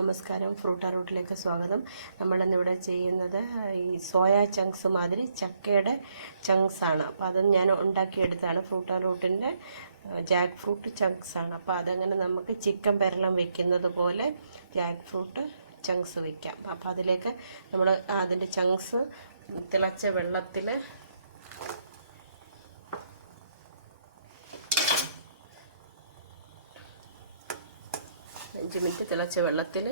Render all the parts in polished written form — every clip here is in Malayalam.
നമസ്കാരം, ഫ്രൂട്ടാ റൂട്ടിലേക്ക് സ്വാഗതം. നമ്മളിന്നിവിടെ ചെയ്യുന്നത് ഈ സോയ ചങ്ക്സ് മാതിരി ചക്കയുടെ ചങ്ക്സാണ്. അപ്പോൾ അത് ഞാൻ ഉണ്ടാക്കിയെടുത്താണ്. ഫ്രൂട്ടാ റൂട്ടിൻ്റെ ജാക്ക് ഫ്രൂട്ട് ചങ്ക്സാണ്. അപ്പോൾ അതങ്ങനെ നമുക്ക് ചിക്കൻ പെരളം വെക്കുന്നത് പോലെ ജാക്ക് ഫ്രൂട്ട് ചങ്ക്സ് വയ്ക്കാം. അപ്പോൾ അതിലേക്ക് നമ്മൾ അതിൻ്റെ ചങ്ക്സ് തിളച്ച വെള്ളത്തിൽ 5 മിനിറ്റ് തിളച്ച വെള്ളത്തിൽ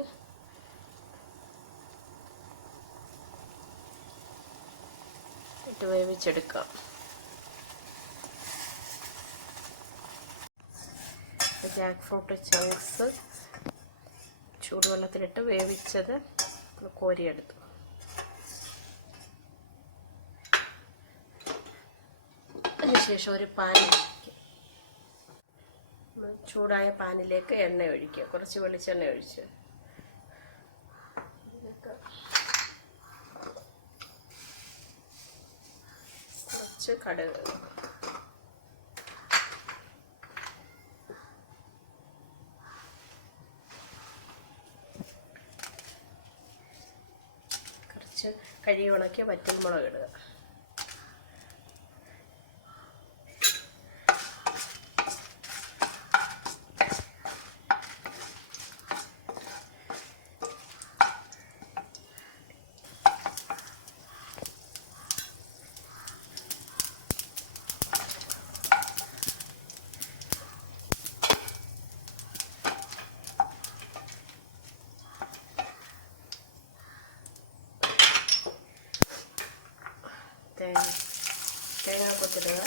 ഇട്ട് വേവിച്ചെടുക്കാം. ജാക്ക് ഫ്രൂട്ട് ചങ്ക്സ് ചൂടുവെള്ളത്തിലിട്ട് വേവിച്ചത് കോരിയെടുത്തു. അതിനുശേഷം ഒരു ചൂടായ പാനിലേക്ക് എണ്ണ ഒഴിക്കുക. കുറച്ച് വെളിച്ചെണ്ണ ഒഴിച്ച് കുറച്ച് കടുക്, കുറച്ച് കഴുകി ഉണക്കിയ വറ്റൽമുളക് ഇടുക. തേങ്ങ കൊത്തിടുക.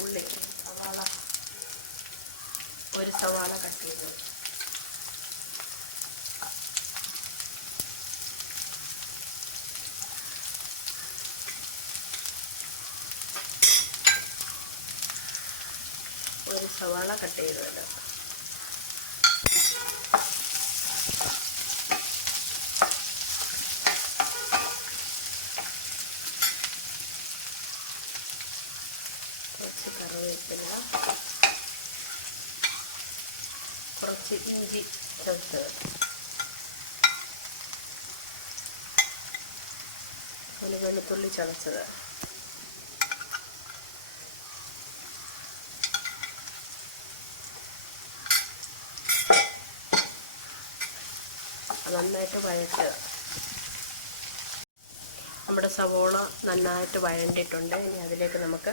ഉള്ളി ഒരു സവാള കട്ട് ചെയ്തു. ഒരു സവാള കട്ട് ചെയ്തിടാം. കുറച്ച് കറിവേപ്പില, കുറച്ച് ഇഞ്ചി ചതച്ചത്, ഒരു വെളുത്തുള്ളി ചതച്ചത്, നന്നായിട്ട് വഴറ്റുക. നമ്മുടെ സവോള നന്നായിട്ട് വഴണ്ടിട്ടുണ്ട്. ഇനി അതിലേക്ക് നമുക്ക്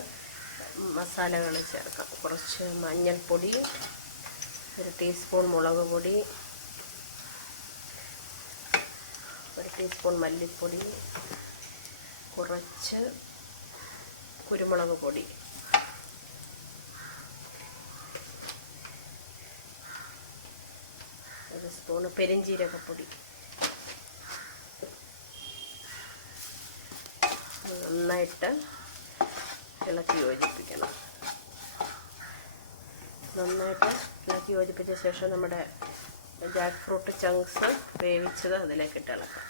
മസാലകൾ ചേർക്കാം. കുറച്ച് മഞ്ഞൾപ്പൊടി, 1 ടീസ്പൂൺ മുളക് പൊടി, 1 ടീസ്പൂൺ മല്ലിപ്പൊടി, കുറച്ച് കുരുമുളക് പൊടി, ഒരു സ്പൂണ് പെരിഞ്ജീരകപ്പൊടി. നന്നായിട്ട് ഇളക്കി യോജിപ്പിക്കണം. നന്നായിട്ട് ഇളക്കി യോജിപ്പിച്ച ശേഷം നമ്മുടെ ജാക്ക് ഫ്രൂട്ട് ചങ്ക്സ് വേവിച്ചത് അതിലേക്ക് ഇട്ട് ഇളക്കാം.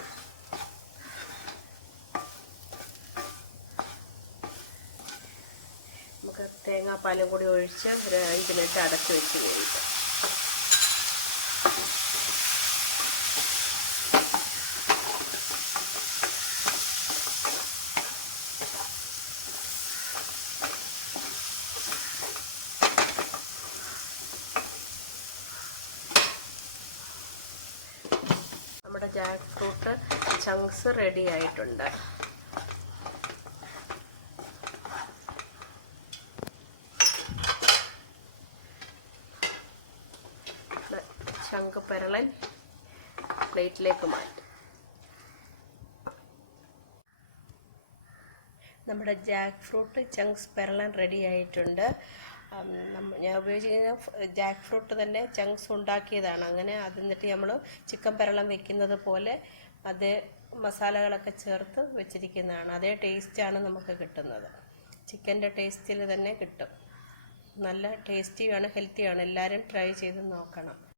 നമുക്ക് തേങ്ങാപ്പാലും കൂടി ഒഴിച്ച് ഒരു 5 മിനിറ്റ് അടച്ചു വെച്ച് വേവിക്കാം. നമ്മുടെ ജാക്ക് ഫ്രൂട്ട് ചങ്ക്സ് റെഡി ആയിട്ടുണ്ട്. ചങ്ക് പെരളൻ പ്ലേറ്റിലേക്ക് മാറ്റി. നമ്മുടെ ജാക്ക് ഫ്രൂട്ട് ചങ്ക്സ് പെരളൻ റെഡി ആയിട്ടുണ്ട്. ഞാൻ ഉപയോഗിച്ചിരിക്കുന്ന ജാക്ക് ഫ്രൂട്ട് തന്നെ ചങ്ക്സ് ഉണ്ടാക്കിയതാണ്. അങ്ങനെ അത് എന്നിട്ട് നമ്മൾ ചിക്കൻ പെരളം വെക്കുന്നത് പോലെ അതേ മസാലകളൊക്കെ ചേർത്ത് വെച്ചിരിക്കുന്നതാണ്. അതേ ടേസ്റ്റാണ് നമുക്ക് കിട്ടുന്നത്. ചിക്കൻ്റെ ടേസ്റ്റിൽ തന്നെ കിട്ടും. നല്ല ടേസ്റ്റിയാണ്, ഹെൽത്തിയാണ്. എല്ലാവരും ട്രൈ ചെയ്ത് നോക്കണം.